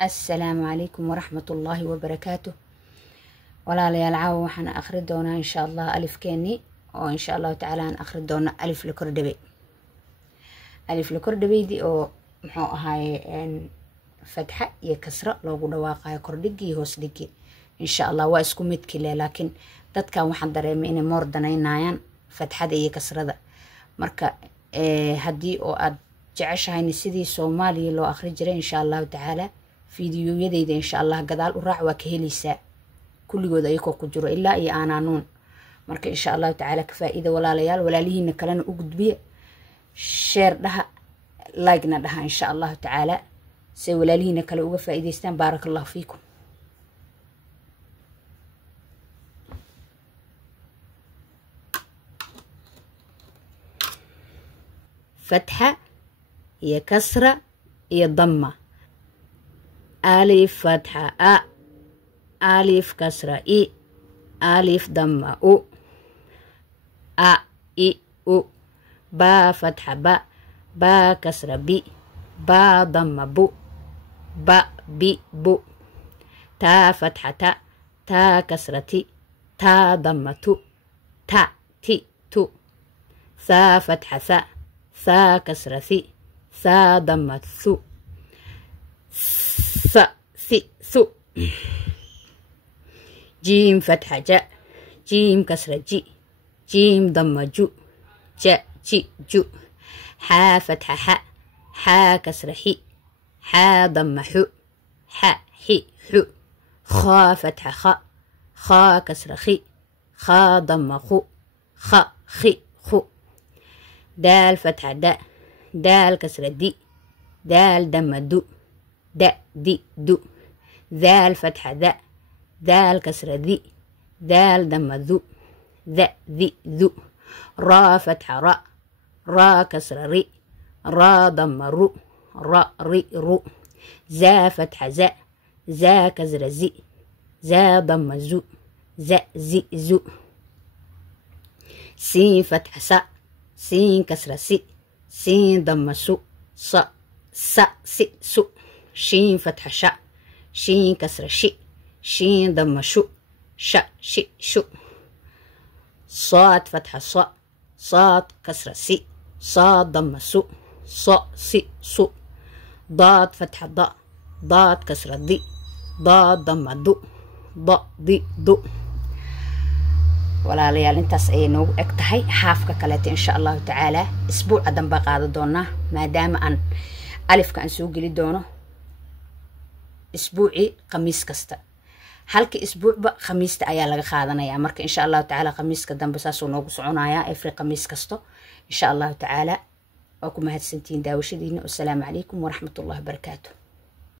السلام عليكم ورحمة الله وبركاته. ولا ليال عاو وحنا أخر دونا إن شاء الله ألف كيني، وإن شاء الله تعالى أخر دونا ألف لكردبي. ألف لكردبي دي أو محو هاي فتحة يكسرة لو قد واقع كردقي هوسدقي إن شاء الله واسكو متكلة، لكن dadka waxaan dareemay inay moor danaynayaan fatxada iyo kasrada. marka hadii oo aad jeceshahay sidii Soomaaliya loo akhri jiray insha Allah taala fiidiyoyadeyda insha Allah gadaal u raac waa ka helaysaa kulligood ayagoo ku jiro ilaa iyo aanaanuun. marka insha Allah taala ka faa'iido walaalayaal, walaalihiina kalena u gudbiya, share dhaha, like na dhaha insha Allah taala si walaalihiina kale uga faa'iideystaan. barakallahu fiikum. فتحة هي كسرة هي ضمة. ألف فتحة أ، ألف كسرة إي، ألف ضمة أو، أ إي أو، با فتحة با، با كسرة بي، با ضمة بو، با بي بو. تا فتحة تا، تا كسرة تي، تا ضمة تو، تا تي تو. ثا فتحة ثا، ثا كسرة ثي، ثا ضمة ثو، ث ثي ثو. جيم فتحة جاء، جيم كسرة جي، جيم ضمة جو، جاء جي جو. حا فتحة حاء، حا كسرة حي، حا ضمة حو، حا حي حو. خا فتحة خاء، خا كسرة خي، خا ضمة خو، خا خي خو. دال فتحة داء، دال كسرة دي، دال ضمة دو، دا دي دو. ذال فتحة ذا، ذال كسرة ذي، ذال ضمة ذو، ذا ذي ذو. را فتحة راء، را كسرة ري، را ضمة رو، را ري رو. زا فتحة زا، زا كسرة زي، زا ضمة زو، زا زي زو. سين فتحة سا، سين كسرة سي، سين ضمة سو، ص ص سي سو. شين فتحة شا، شين كسرة شي، شين ضمة شو، ش شي شو. صاد فتحة صا، صاد كسرة سي، صاد ضمة سو، ص سي سو. ضاد فتحة ضاء، ضاد كسرة ضي، ضاد ضمة دو، ض ضي دو. walaalayaal intaas ay noogu eg tahay xaafka kaleeto insha Allah taala isbuuca dambe qaado doona, maadaama aan alifka aan soo gali doono isbuuci khamiis kasta. halka isbuucba khamiista ayaa laga qaadanaya. marka insha Allah taala khamiiska dambe saasoo noogu soconaya every khamiis kasto insha Allah taala. waa ku mahadsantiin daawashadiina. Assalaamu calaykum waraxmatullaahi wabarakaatuh.